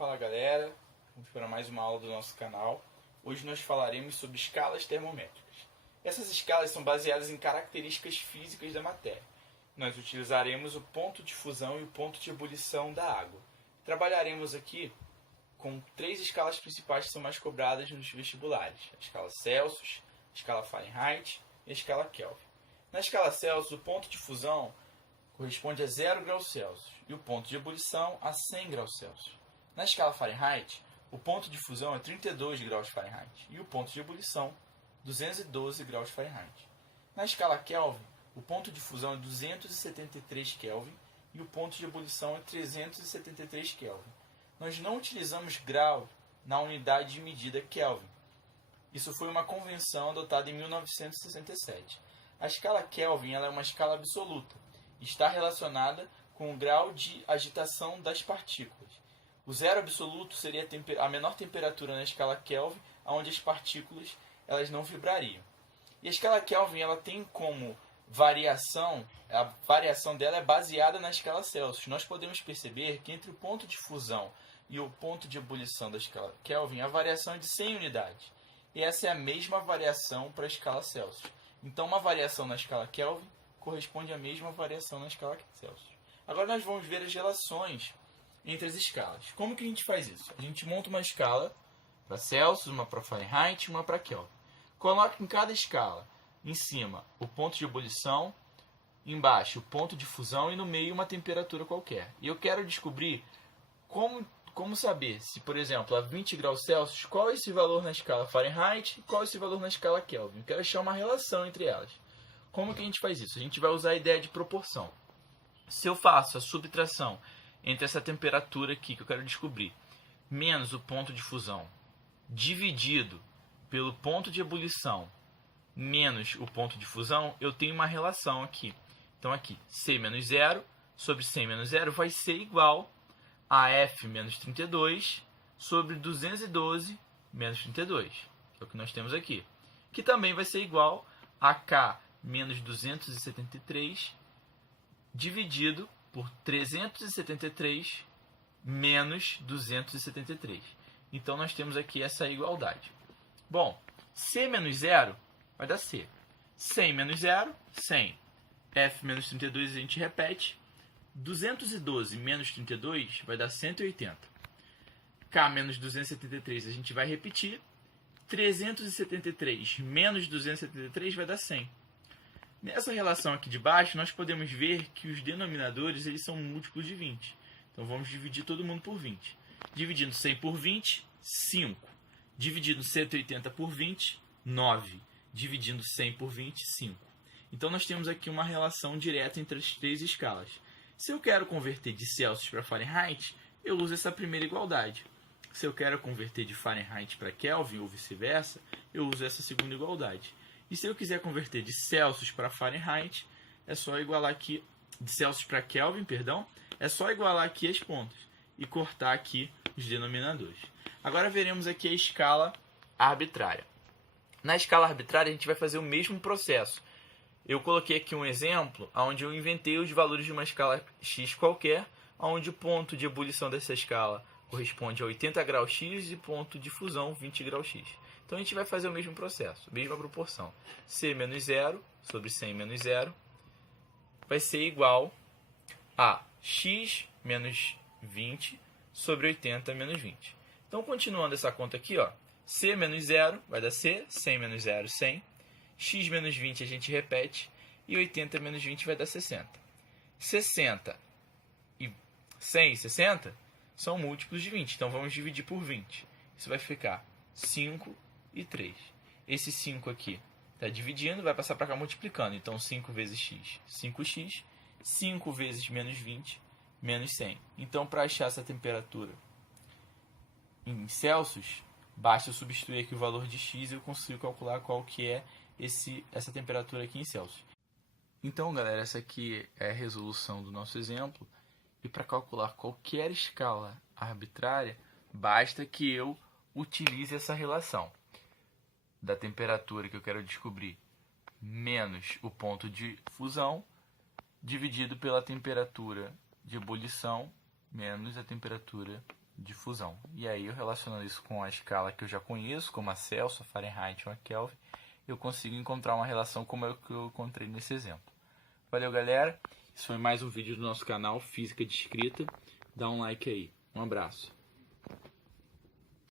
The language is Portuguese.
Fala galera, vamos para mais uma aula do nosso canal. Hoje nós falaremos sobre escalas termométricas. Essas escalas são baseadas em características físicas da matéria. Nós utilizaremos o ponto de fusão e o ponto de ebulição da água. Trabalharemos aqui com três escalas principais que são mais cobradas nos vestibulares: a escala Celsius, a escala Fahrenheit e a escala Kelvin. Na escala Celsius, o ponto de fusão corresponde a 0 graus Celsius e o ponto de ebulição a 100 graus Celsius. Na escala Fahrenheit, o ponto de fusão é 32 graus Fahrenheit e o ponto de ebulição 212 graus Fahrenheit. Na escala Kelvin, o ponto de fusão é 273 Kelvin e o ponto de ebulição é 373 Kelvin. Nós não utilizamos grau na unidade de medida Kelvin. Isso foi uma convenção adotada em 1967. A escala Kelvin ela é uma escala absoluta. Está relacionada com o grau de agitação das partículas. O zero absoluto seria a menor temperatura na escala Kelvin, onde as partículas elas não vibrariam. E a escala Kelvin ela tem como variação, a variação dela é baseada na escala Celsius. Nós podemos perceber que entre o ponto de fusão e o ponto de ebulição da escala Kelvin, a variação é de 100 unidades. E essa é a mesma variação para a escala Celsius. Então, uma variação na escala Kelvin corresponde à mesma variação na escala Celsius. Agora nós vamos ver as relações entre as escalas. Como que a gente faz isso? A gente monta uma escala para Celsius, uma para Fahrenheit e uma para Kelvin. Coloca em cada escala, em cima, o ponto de ebulição, embaixo o ponto de fusão e no meio uma temperatura qualquer. E eu quero descobrir como saber se, por exemplo, a 20 graus Celsius, qual é esse valor na escala Fahrenheit e qual é esse valor na escala Kelvin. Eu quero achar uma relação entre elas. Como que a gente faz isso? A gente vai usar a ideia de proporção. Se eu faço a subtração entre essa temperatura aqui que eu quero descobrir, menos o ponto de fusão, dividido pelo ponto de ebulição, menos o ponto de fusão, eu tenho uma relação aqui. Então aqui, C menos 0 sobre 100 menos 0 vai ser igual a F menos 32 sobre 212 menos 32. Que é o que nós temos aqui. Que também vai ser igual a K menos 273 dividido por 373 menos 273. Então, nós temos aqui essa igualdade. Bom, C menos 0 vai dar C. 100 menos 0, 100. F menos 32 a gente repete. 212 menos 32 vai dar 180. K menos 273 a gente vai repetir. 373 menos 273 vai dar 100. Nessa relação aqui de baixo, nós podemos ver que os denominadores eles são múltiplos de 20. Então, vamos dividir todo mundo por 20. Dividindo 100 por 20, 5. Dividindo 180 por 20, 9. Dividindo 100 por 20, 5. Então, nós temos aqui uma relação direta entre as três escalas. Se eu quero converter de Celsius para Fahrenheit, eu uso essa primeira igualdade. Se eu quero converter de Fahrenheit para Kelvin ou vice-versa, eu uso essa segunda igualdade. E se eu quiser converter de Celsius para Fahrenheit, é só igualar aqui, de Celsius para Kelvin, perdão, é só igualar aqui as pontas e cortar aqui os denominadores. Agora veremos aqui a escala arbitrária. Na escala arbitrária, a gente vai fazer o mesmo processo. Eu coloquei aqui um exemplo onde eu inventei os valores de uma escala x qualquer, onde o ponto de ebulição dessa escala corresponde a 80 graus x e ponto de fusão 20 graus x. Então, a gente vai fazer o mesmo processo, mesma proporção. C menos 0 sobre 100 menos 0 vai ser igual a x menos 20 sobre 80 menos 20. Então, continuando essa conta aqui, ó, C menos 0 vai dar C, 100 menos 0, 100. X menos 20 a gente repete e 80 menos 20 vai dar 60. 60 e 100 e 60 são múltiplos de 20, então vamos dividir por 20. Isso vai ficar 5 e 3. Esse 5 aqui está dividindo, vai passar para cá multiplicando. Então, 5 vezes x, 5x. 5 vezes menos 20, menos 100. Então, para achar essa temperatura em Celsius, basta eu substituir aqui o valor de x e eu consigo calcular qual que é essa temperatura aqui em Celsius. Então, galera, essa aqui é a resolução do nosso exemplo. E para calcular qualquer escala arbitrária, basta que eu utilize essa relação da temperatura que eu quero descobrir menos o ponto de fusão dividido pela temperatura de ebulição menos a temperatura de fusão. E aí eu relacionando isso com a escala que eu já conheço, como a Celsius, a Fahrenheit ou a Kelvin, eu consigo encontrar uma relação como é que eu encontrei nesse exemplo. Valeu, galera. Isso foi mais um vídeo do nosso canal Física Descrita. Dá um like aí. Um abraço.